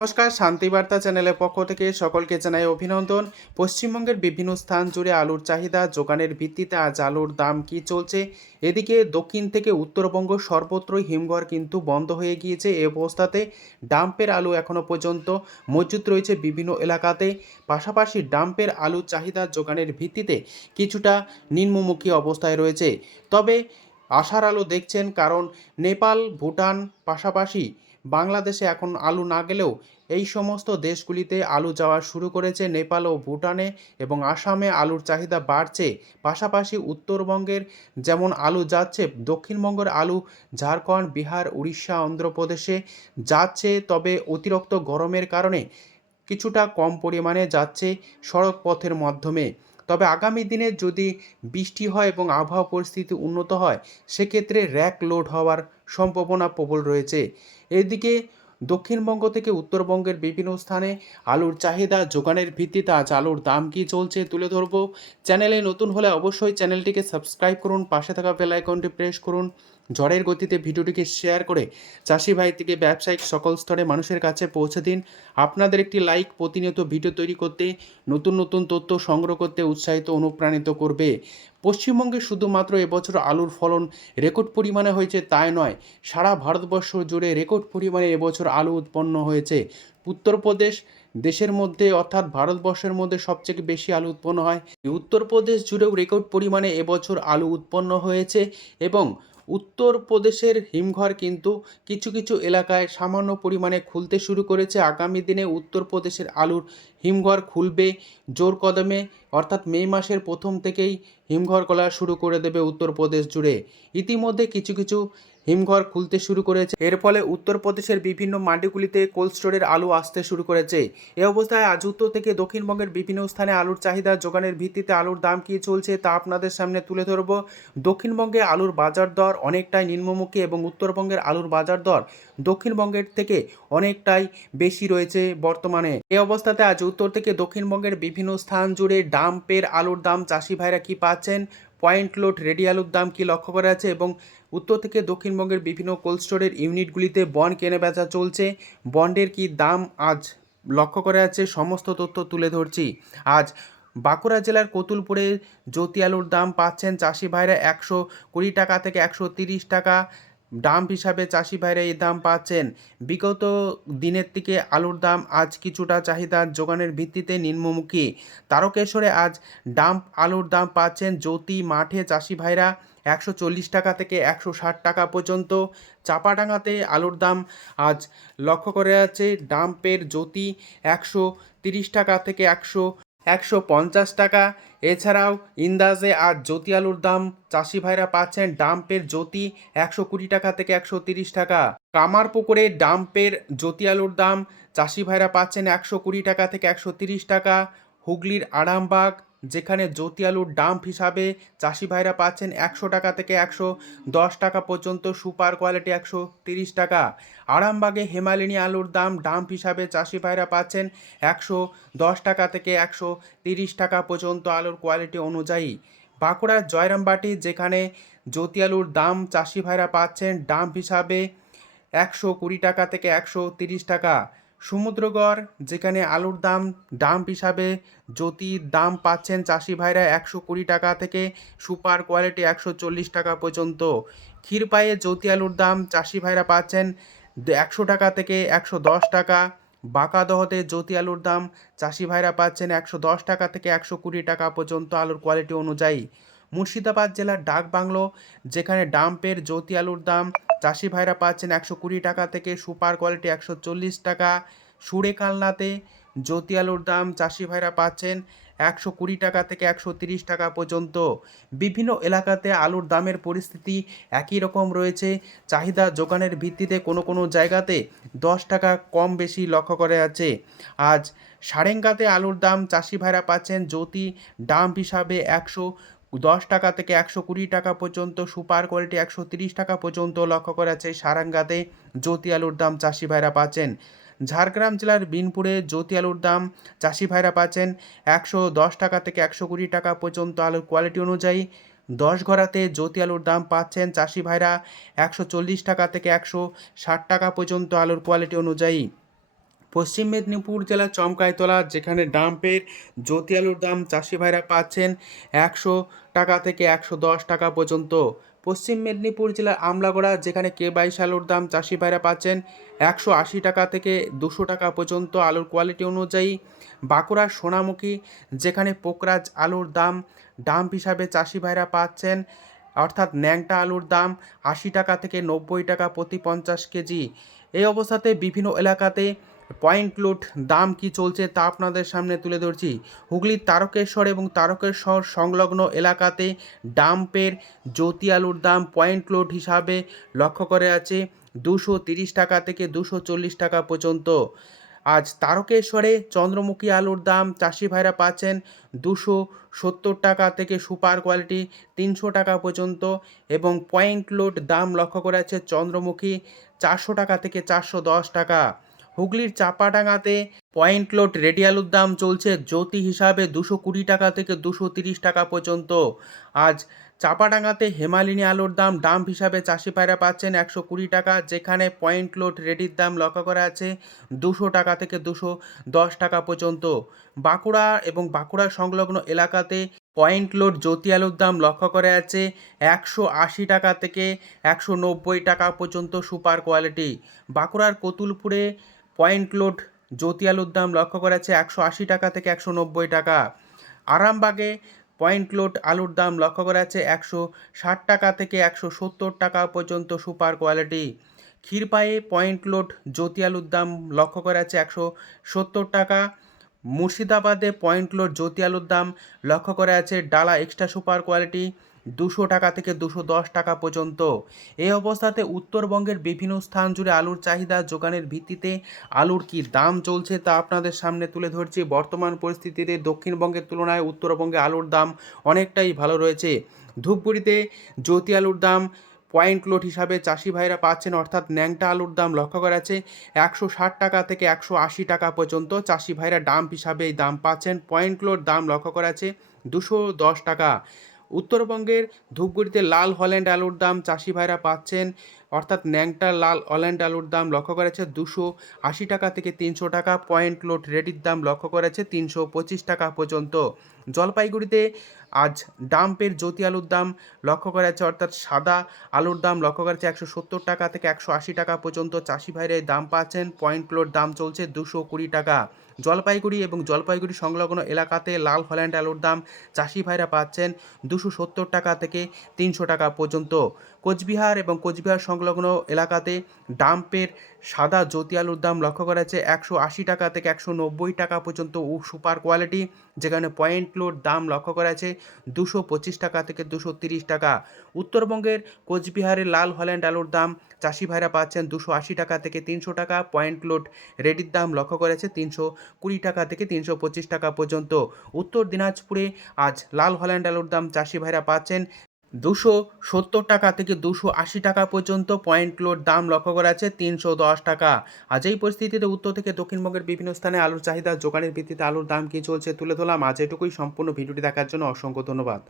নমস্কার, শান্তিবার্তা চ্যানেলের পক্ষ থেকে সকলকে জানাই অভিনন্দন। পশ্চিমবঙ্গের বিভিন্ন স্থান জুড়ে আলুর চাহিদা যোগানের ভিত্তিতে আজ আলুর দাম কি চলছে। এদিকে দক্ষিণ থেকে উত্তরবঙ্গ সর্বত্রই হিমঘর কিন্তু বন্ধ হয়ে গিয়েছে। এ অবস্থাতে ডাম্পের আলু এখনও পর্যন্ত মজুত রয়েছে বিভিন্ন এলাকাতে। পাশাপাশি ডাম্পের আলুর চাহিদা যোগানের ভিত্তিতে কিছুটা নিম্নমুখী অবস্থায় রয়েছে। তবে আশার আলো দেখছেন, কারণ নেপাল, ভুটান, পাশাপাশি বাংলাদেশে এখন আলু না গেলেও এই সমস্ত দেশগুলিতে আলু যাওয়া শুরু করেছে। নেপাল ও ভুটানে এবং আসামে আলুর চাহিদা বাড়ছে। পাশাপাশি উত্তরবঙ্গের যেমন আলু যাচ্ছে, দক্ষিণবঙ্গের আলু ঝাড়খণ্ড, বিহার, উড়িষ্যা, অন্ধ্রপ্রদেশে যাচ্ছে। তবে অতিরিক্ত গরমের কারণে কিছুটা কম পরিমাণে যাচ্ছে সড়ক পথের মাধ্যমে। তবে আগামী দিনে যদি বৃষ্টি হয় এবং আবহাওয়া পরিস্থিতি উন্নত হয়, সেক্ষেত্রে র্যাক লোড হওয়ার সম্ভাবনা প্রবল রয়েছে। এদিকে দক্ষিণবঙ্গ থেকে উত্তরবঙ্গের বিভিন্ন স্থানে আলুর চাহিদা যোগানের ভিত্তিতে আজ আলুর দাম কী চলছে তুলে ধরব। চ্যানেলে নতুন হলে অবশ্যই চ্যানেলটিকে সাবস্ক্রাইব করুন, পাশে থাকা বেল আইকনটি প্রেস করুন। ঝড়ের গতিতে ভিডিওটিকে শেয়ার করে চাষি ভাই থেকে ব্যবসায়িক সকল স্তরে মানুষের কাছে পৌঁছে দিন। আপনাদের একটি লাইক প্রতিনিয়ত ভিডিও তৈরি করতে, নতুন নতুন তথ্য সংগ্রহ করতে উৎসাহিত অনুপ্রাণিত করবে। পশ্চিমবঙ্গে শুধুমাত্র এবছর আলুর ফলন রেকর্ড পরিমাণে হয়েছে তাই নয়, সারা ভারতবর্ষ জুড়ে রেকর্ড পরিমাণে এবছর আলু উৎপন্ন হয়েছে। উত্তরপ্রদেশ দেশের মধ্যে অর্থাৎ ভারতবর্ষের মধ্যে সবচেয়ে বেশি আলু উৎপন্ন হয়। উত্তরপ্রদেশ জুড়েও রেকর্ড পরিমাণে এবছর আলু উৎপন্ন হয়েছে এবং উত্তরপ্রদেশের হিমঘর কিন্তু কিছু কিছু এলাকায় সামান্য পরিমাণে খুলতে শুরু করেছে। আগামী দিনে উত্তরপ্রদেশের আলুর হিমঘর খুলবে জোর কদমে, অর্থাৎ মে মাসের প্রথম থেকেই হিমঘর খোলা শুরু করে দেবে উত্তরপ্রদেশ জুড়ে। ইতিমধ্যে কিছু কিছু হিমঘর খুলতে শুরু করেছে। এর ফলে উত্তরপ্রদেশের বিভিন্ন মান্ডিগুলিতে কোল্ড স্টোরের আলু আসতে শুরু করেছে। এ অবস্থায় আজ উত্তর থেকে দক্ষিণবঙ্গের বিভিন্ন স্থানে আলুর চাহিদা যোগানের ভিত্তিতে আলুর দাম কী চলছে তা আপনাদের সামনে তুলে ধরব। দক্ষিণবঙ্গে আলুর বাজার দর অনেকটাই নিম্নমুখী এবং উত্তরবঙ্গের আলুর বাজার দর দক্ষিণবঙ্গের থেকে অনেকটাই বেশি রয়েছে বর্তমানে। এই অবস্থাতে আজ উত্তর থেকে দক্ষিণবঙ্গের বিভিন্ন স্থান জুড়ে ডাম্পের আলুর দাম চাষি ভাইরা কী পাচ্ছেন, পয়েন্ট লোড রেডি আলুর দাম কী লক্ষ্য করা যাচ্ছে এবং উত্তর থেকে দক্ষিণবঙ্গের বিভিন্ন কোল্ড স্টোরের ইউনিটগুলিতে বন্ড কেনা বেচা চলছে, বন্ডের কী দাম আজ লক্ষ্য করা যাচ্ছে, সমস্ত তথ্য তুলে ধরছি। আজ বাঁকুড়া জেলার কতুলপুরে জ্যোতি আলুর দাম পাচ্ছেন চাষি ভাইরা 120 টাকা থেকে 130 টাকা। ডাম্প হিসাবে চাষি ভাইরা এই দাম পাচ্ছেন। বিগত দিনের থেকে আলুর দাম আজ কিছুটা চাহিদা যোগানের ভিত্তিতে নিম্নমুখী। তারকেশ্বরে আজ ডাম্প আলুর দাম পাচ্ছেন জ্যোতি মাঠে চাষি ভাইরা 140 টাকা থেকে 160 টাকা পর্যন্ত। চাপাডাঙ্গাতে আলুর দাম আজ লক্ষ্য করা যাচ্ছে ডাম্পের জ্যোতি 130 টাকা থেকে 150 টাকা। এছাড়াও ইন্দাজে আজ জ্যোতি আলুর দাম চাষি ভাইরা পাচ্ছেন ডাম্পের জ্যোতি 120 টাকা থেকে 130 টাকা। কামারপুকুরে ডাম্পের জ্যোতি আলুর দাম চাষি ভাইরা পাচ্ছেন 120 টাকা থেকে 130 টাকা। হুগলির আরামবাগ, যেখানে জ্যোতি আলুর ডাম্প হিসাবে চাষি ভাইরা পাচ্ছেন 100 টাকা থেকে 110 টাকা পর্যন্ত, সুপার কোয়ালিটি 130 টাকা। আরামবাগে হেমালিনী আলুর দাম ডাম্প হিসাবে চাষি ভাইরা পাচ্ছেন 110 টাকা থেকে 130 টাকা পর্যন্ত আলুর কোয়ালিটি অনুযায়ী। বাঁকুড়ার জয়রামবাটি, যেখানে জ্যোতি আলুর দাম চাষি ভাইরা পাচ্ছেন ডাম্প হিসাবে 120 টাকা থেকে 130 টাকা। সমুদ্রগড়, যেখানে আলুর দাম ডাম্প হিসাবে জ্যোতির দাম পাচ্ছেন চাষি ভাইরা 120 টাকা থেকে সুপার কোয়ালিটি 140 টাকা পর্যন্ত। ক্ষীরপায়ে জ্যোতি আলুর দাম চাষি ভাইরা পাচ্ছেন 100 টাকা থেকে 110 টাকা। বাঁকাদহতে জ্যোতি আলুর দাম চাষি ভাইরা পাচ্ছেন 110 টাকা থেকে 120 টাকা পর্যন্ত আলুর কোয়ালিটি অনুযায়ী। মুর্শিদাবাদ জেলার ডাকবাংলো, যেখানে ডাম্পের জ্যোতি আলুর দাম চাষি ভাইরা পাচ্ছেন 120 টাকা থেকে সুপার কোয়ালিটি 140 টাকা। সুরেকালনাতে জ্যোতি আলুর দাম চাষি ভাইরা পাচ্ছেন 120 টাকা থেকে 130 টাকা পর্যন্ত। বিভিন্ন এলাকাতে আলুর দামের পরিস্থিতি একই রকম রয়েছে। চাহিদা যোগানের ভিত্তিতে কোনো কোনো জায়গাতে 10 টাকা কম বেশি লক্ষ্য করা যাচ্ছে। আজ সারেঙ্গাতে আলুর দাম চাষি ভাইরা পাচ্ছেন জ্যোতি ডাম্প হিসাবে 110 টাকা থেকে 120 টাকা পর্যন্ত, সুপার কোয়ালিটি 130 টাকা পর্যন্ত লক্ষ্য করা যাচ্ছে। সারাঙ্গাতে জ্যোতি আলুর দাম চাষি ভাইরা পাচ্ছেন। ঝাড়গ্রাম জেলার বিনপুরে জ্যোতি আলুর দাম চাষি ভাইরা পাচ্ছেন 110 টাকা থেকে 120 টাকা পর্যন্ত আলুর কোয়ালিটি অনুযায়ী। 10ঘরাতে জ্যোতি আলুর দাম পাচ্ছেন চাষি ভাইরা 140 টাকা থেকে 160 টাকা পর্যন্ত আলুর কোয়ালিটি অনুযায়ী। পশ্চিম মেদিনীপুর জেলার চমকাইতলা, যেখানে ডাম্পের জ্যোতি আলুর দাম চাষি ভাইরা পাচ্ছেন 100 টাকা থেকে 110 টাকা পর্যন্ত। পশ্চিম মেদিনীপুর জেলার আমলাগড়া, যেখানে কে 22 আলুর দাম চাষি ভাইরা পাচ্ছেন 180 টাকা থেকে 200 টাকা পর্যন্ত আলুর কোয়ালিটি অনুযায়ী। বাঁকুড়ার সোনামুখী, যেখানে পোকরাজ আলুর দাম ডাম্প হিসাবে চাষি ভাইরা পাচ্ছেন, অর্থাৎ ন্যাংটা আলুর দাম 80 টাকা থেকে 90 টাকা প্রতি 50 কেজি। এই অবস্থাতে বিভিন্ন এলাকাতে পয়েন্ট লোড দাম কি চলছে তা আপনাদের সামনে তুলে ধরছি। হুগলির তারকেশ্বর এবং তারকেশ্বর সংলগ্ন এলাকাতে ডাম্পের জ্যোতি আলুর দাম পয়েন্ট লোড হিসাবে লক্ষ্য করে আছে 230 টাকা থেকে 240 টাকা পর্যন্ত। আজ তারকেশ্বরে চন্দ্রমুখী আলুর দাম চাষি ভাইরা পাচ্ছেন 270 টাকা থেকে সুপার কোয়ালিটি 300 টাকা পর্যন্ত, এবং পয়েন্ট লোড দাম লক্ষ্য করা যাচ্ছে চন্দ্রমুখী 400 টাকা থেকে 410 টাকা। হুগলির চাপাডাঙ্গাতে পয়েন্ট লোড রেডি আলুর দাম চলছে জ্যোতি হিসাবে 220 টাকা থেকে 230 টাকা পর্যন্ত। আজ চাপাডাঙ্গাতে হেমালিনী আলুর দাম ডাম্প হিসাবে চাষি ভাইরা পাচ্ছেন 120 টাকা, যেখানে পয়েন্ট লোড রেডির দাম লক্ষ্য করা আছে 200 টাকা থেকে 210 টাকা পর্যন্ত। বাঁকুড়া এবং বাঁকুড়া সংলগ্ন এলাকাতে পয়েন্ট লোড জ্যোতি আলুর দাম লক্ষ্য করা আছে 180 টাকা থেকে 190 টাকা পর্যন্ত সুপার কোয়ালিটি। বাঁকুড়ার কতুলপুরে পয়েন্ট লোড জ্যোতি আলুর দাম লক্ষ্য করা আছে 180 টাকা থেকে 190 টাকা। আরামবাগে পয়েন্ট লোড আলুর দাম লক্ষ্য করা আছে 160 টাকা থেকে 170 টাকা পর্যন্ত সুপার কোয়ালিটি। ক্ষীরপায়ে পয়েন্ট লোড জ্যোতি আলুর দাম লক্ষ্য করা আছে 170 টাকা। মুর্শিদাবাদে পয়েন্ট লোড জ্যোতি আলুর দাম লক্ষ্য করা আছে ডালা এক্সট্রা সুপার কোয়ালিটি 200 টাকা থেকে 210 টাকা পর্যন্ত। এই অবস্থাতে উত্তরবঙ্গের বিভিন্ন স্থান জুড়ে আলুর চাহিদা যোগানের ভিত্তিতে আলুর কি দাম চলছে তা আপনাদের সামনে তুলে ধরছি। বর্তমান পরিস্থিতিতে দক্ষিণবঙ্গের তুলনায় উত্তরবঙ্গে আলুর দাম অনেকটাই ভালো রয়েছে। ধূপগুড়িতে জ্যোতি আলুর দাম পয়েন্ট লোড হিসাবে চাষি ভাইরা পাচ্ছেন, অর্থাৎ ন্যাংটা আলুর দাম লক্ষ্য করা আছে 160 টাকা থেকে 180 টাকা পর্যন্ত। চাষি ভাইরা ডাম্প হিসাবে এই দাম পাচ্ছেন। পয়েন্ট লোড দাম লক্ষ্য করা আছে 210 টাকা। উত্তরবঙ্গের ধূপগুড়িতে লাল হল্যান্ড আলুর দাম চাষি ভাইরা পাচ্ছেন, অর্থাৎ ন্যাংটা লাল হল্যান্ড আলুর দাম লক্ষ্য করেছে 280 টাকা থেকে 300 টাকা। পয়েন্ট লোড রেডির দাম লক্ষ্য করেছে 325 টাকা পর্যন্ত। জলপাইগুড়িতে আজ ডাম্পের জ্যোতি আলুর দাম লক্ষ্য করা যাচ্ছে, অর্থাৎ সাদা আলুর দাম লক্ষ্য করা যাচ্ছে 170 টাকা থেকে 180 টাকা পর্যন্ত। চাষি ভাইরা এই দাম পাচ্ছেন। পয়েন্ট লোড দাম চলছে 220 টাকা। জলপাইগুড়ি এবং জলপাইগুড়ি সংলগ্ন এলাকাতে লাল হল্যান্ড আলুর দাম চাষি ভাইরা পাচ্ছেন 270 টাকা থেকে 300 টাকা পর্যন্ত। কোচবিহার এবং কোচবিহার সংলগ্ন এলাকাতে ডাম্পের সাদা জ্যোতি আলুর দাম লক্ষ্য করা যাচ্ছে 180 টাকা থেকে 190 টাকা পর্যন্ত সুপার কোয়ালিটি, যেখানে পয়েন্ট লোড দাম লক্ষ্য করা আছে 225 টাকা থেকে 230 টাকা। উত্তরবঙ্গের কোচবিহারের লাল হল্যান্ড আলুর দাম চাষি ভাইরা পাচ্ছেন 280 টাকা থেকে 300 টাকা। পয়েন্ট লোড রেডির দাম লক্ষ্য করেছে 320 টাকা থেকে 325 টাকা পর্যন্ত। উত্তর দিনাজপুরে আজ লাল হল্যান্ড আলুর দাম চাষি ভাইরা পাচ্ছেন 270 টাকা থেকে 280 টাকা পর্যন্ত। পয়েন্ট লোড দাম লক্ষ্য করা আছে 310 টাকা। আজ এই পরিস্থিতিতে উত্তর থেকে দক্ষিণবঙ্গের বিভিন্ন স্থানে আলুর চাহিদা যোগানের ভিত্তিতে আলুর দাম কী চলছে তুলে ধরলাম। আজ এটুকুই। সম্পূর্ণ ভিডিওটি দেখার জন্য অসংখ্য ধন্যবাদ।